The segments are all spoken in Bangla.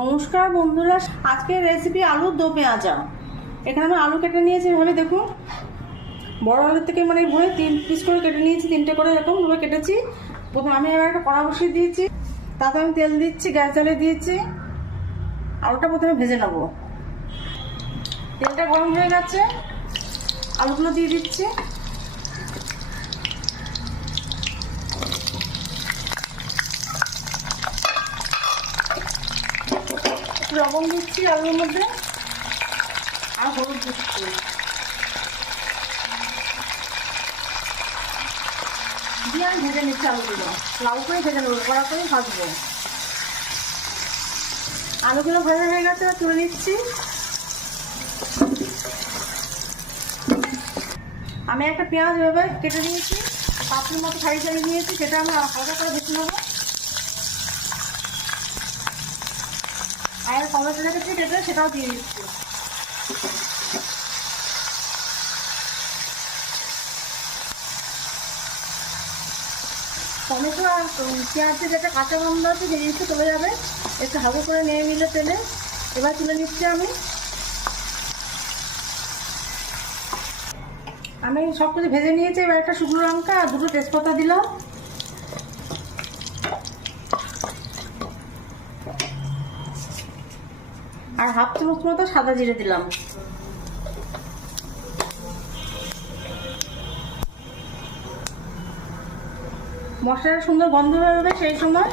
নমস্কার বন্ধুরা, আজকের রেসিপি আলুর দো পেঁয়াজা। এখানে আমি আলু কেটে নিয়েছি, এভাবে দেখুন। বড় আলুর থেকে মানে ভরে 3 পিস করে কেটে নিয়েছি, 3টে করে এরকম ভাবে কেটেছি। প্রথমে আমি এবার একটা কড়া বসিয়ে দিয়েছি, তাতে আমি তেল দিচ্ছি, গ্যাস জ্বালিয়ে দিয়েছি। আলুটা প্রথমে ভেজে নেব। তেলটা গরম হয়ে গেছে, আলুগুলো দিয়ে দিচ্ছি। লবণ দিচ্ছি আলুর মধ্যে, আর হলুদ দিচ্ছি। দিয়ে আমি ভেজে নিচ্ছি আলুগুলো, লাল করে ভেজে নেবো, কড়া করে ভাজবো। আলুগুলো ভাজা হয়ে গেছে, তুলে নিচ্ছি। আমি একটা পেঁয়াজ এভাবে কেটে নিয়েছি, পাপড়ির মতো সাইজ সাইজ নিয়েছি, সেটা আমি হালকা করে ভেজে নেবো। আর টমেটো রেখেছি কেটে, সেটাও দিয়ে দিচ্ছি। টমেটো আর পেঁয়াজে যেটা কাঁচা গন্ধ আছে, সেই জিনিসটা চলে যাবে। একটু হালকা করে নিয়ে নিলে তেলে, এবার তুলে নিচ্ছি আমি সব কিছু ভেজে নিয়েছি। এবার একটা শুকনো লঙ্কা আর 2টো তেজপাতা দিলাম। আর হাফ চামচ মতো সাদা জিরে দিলাম। মশলাটা সুন্দর গন্ধ বেরোবে, সেই সময়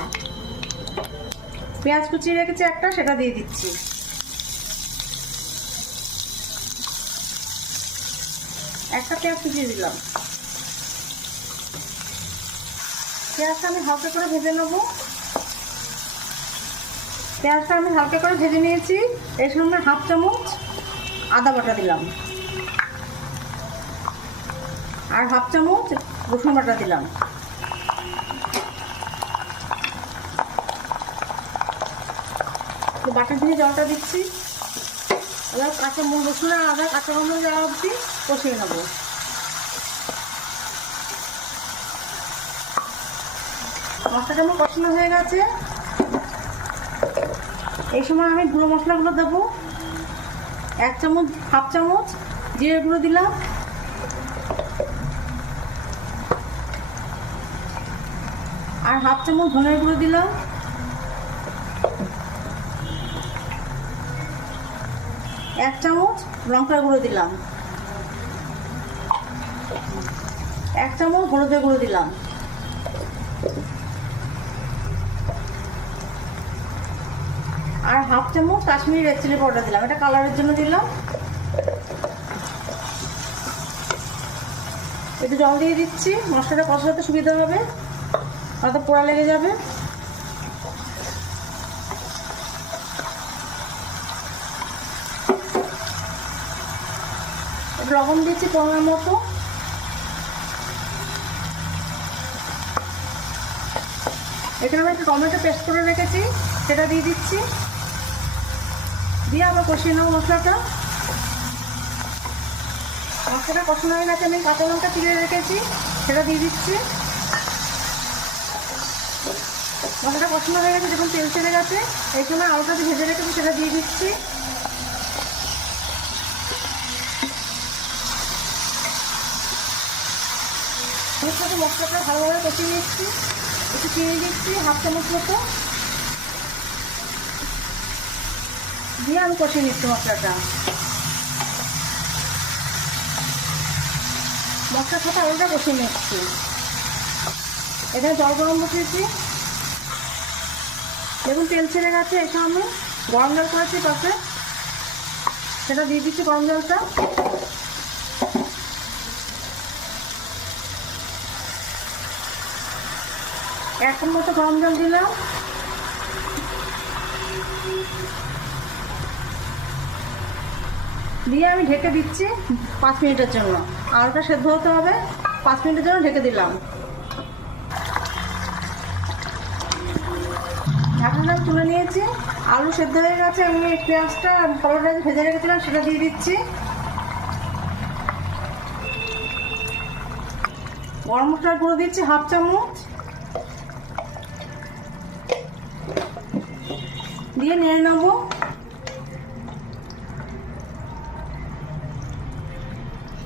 পেঁয়াজ কুচিয়ে রেখেছি একটা, সেটা দিয়ে দিচ্ছি। একটা পেঁয়াজ কুচিয়ে দিলাম। পেঁয়াজটা আমি হালকা করে ভেজে নেব। পেঁয়াজটা আমি হালকা করে ভেজে নিয়েছি। এর সঙ্গে হাফ চামচ আদা বাটা দিলাম, আর হাফ চামচ রসুন বাটা দিলাম। বাটা দিয়ে জলটা দিচ্ছি। এবার কাঁচা রসুন আর আদা কাঁচা গন্ধ যাওয়া অবধি কষিয়ে নেবো। মশলাটা আমার কষানো হয়ে গেছে। এই সময় আমি গুঁড়ো মশলাগুলো দেবো। হাফ চামচ জিরে গুঁড়ো দিলাম, আর হাফ চামচ ধনের গুঁড়ো দিলাম, এক চামচ লঙ্কার গুঁড়ো দিলাম, এক চামচ হলুদের গুঁড়ো দিলাম, আর হাফ চামচ কাশ্মীরি রেড চিলি পাউডার দিলাম। এটা কালারের জন্য দিলাম। একটু জল দিয়ে দিচ্ছি, মশলাটা কষাতে সুবিধা হবে, হয়তো পোড়া লেগে যাবে। একটু লবণ দিচ্ছি পরিমাণ মতো। এখানে আমি একটু টমেটো পেস্ট করে রেখেছি, সেটা দিয়ে দিচ্ছি। দিয়ে আবার কষিয়ে নেবো মশলাটা। মশলাটা কষানো হয়ে গেছে, আমি কাঁচা লঙ্কা চিড়ে রেখেছি, সেটা দিয়ে দিচ্ছি। মশলাটা কষানো হয়ে গেছে, যখন তেল ছেড়ে গেছে, এই সময় আলুটা ভেজে রেখেছি, সেটা দিয়ে দিচ্ছি। মশলাটা ভালোভাবে কষিয়ে নিচ্ছি। একটু চিনি দিচ্ছি হাফ চামচ মতো, দিয়ে আমি কষিয়ে নিচ্ছি মশলাটা। মশলার সাথে আলুটা কষিয়ে নিচ্ছি। এখানে জল গরম বসিয়েছি, দেখুন তেল ছেড়ে গেছে। এসে আমি গরম জল করেছি পাশে, সেটা দিয়ে দিচ্ছি গরম জলটা। এক মতো গরম জল দিলাম। দিয়ে আমি ঢেকে দিচ্ছি 5 মিনিটের জন্য। আলুটা সেদ্ধ হতে হবে, 5 মিনিটের জন্য ঢেকে দিলাম। ঢাকনাটা তুলে নিয়েছি, আলু সেদ্ধ হয়ে গেছে। আমি পেঁয়াজটা টমেটোটা ভেজে রেখেছিলাম, সেটা দিয়ে দিচ্ছি। গরম মশলার গুঁড়ো দিচ্ছি হাফ চামচ, দিয়ে নেড়ে নেবো।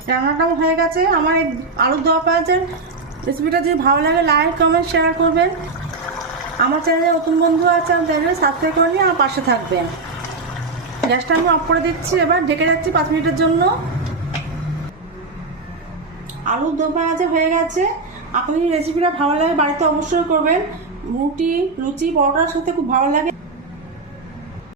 রান্নাটাও হয়ে গেছে। আমার এই আলুর দোয়া পেঁয়াজের রেসিপিটা যদি ভালো লাগে লাইক কমেন্ট শেয়ার করবেন। আমার চ্যানেলে নতুন বন্ধু আছে, আমি চ্যানেলে সাবস্ক্রাইব করে নিয়ে আমার পাশে থাকবেন। গ্যাসটা আমি অফ করে দিচ্ছি, এবার ঢেকে যাচ্ছি 5 মিনিটের জন্য। আলুর দোয়া পেঁয়াজে হয়ে গেছে। আপনি রেসিপিটা ভালো লাগে বাড়িতে অবশ্যই করবেন। রুটি, লুচি, পরোটার সাথে খুব ভালো লাগে।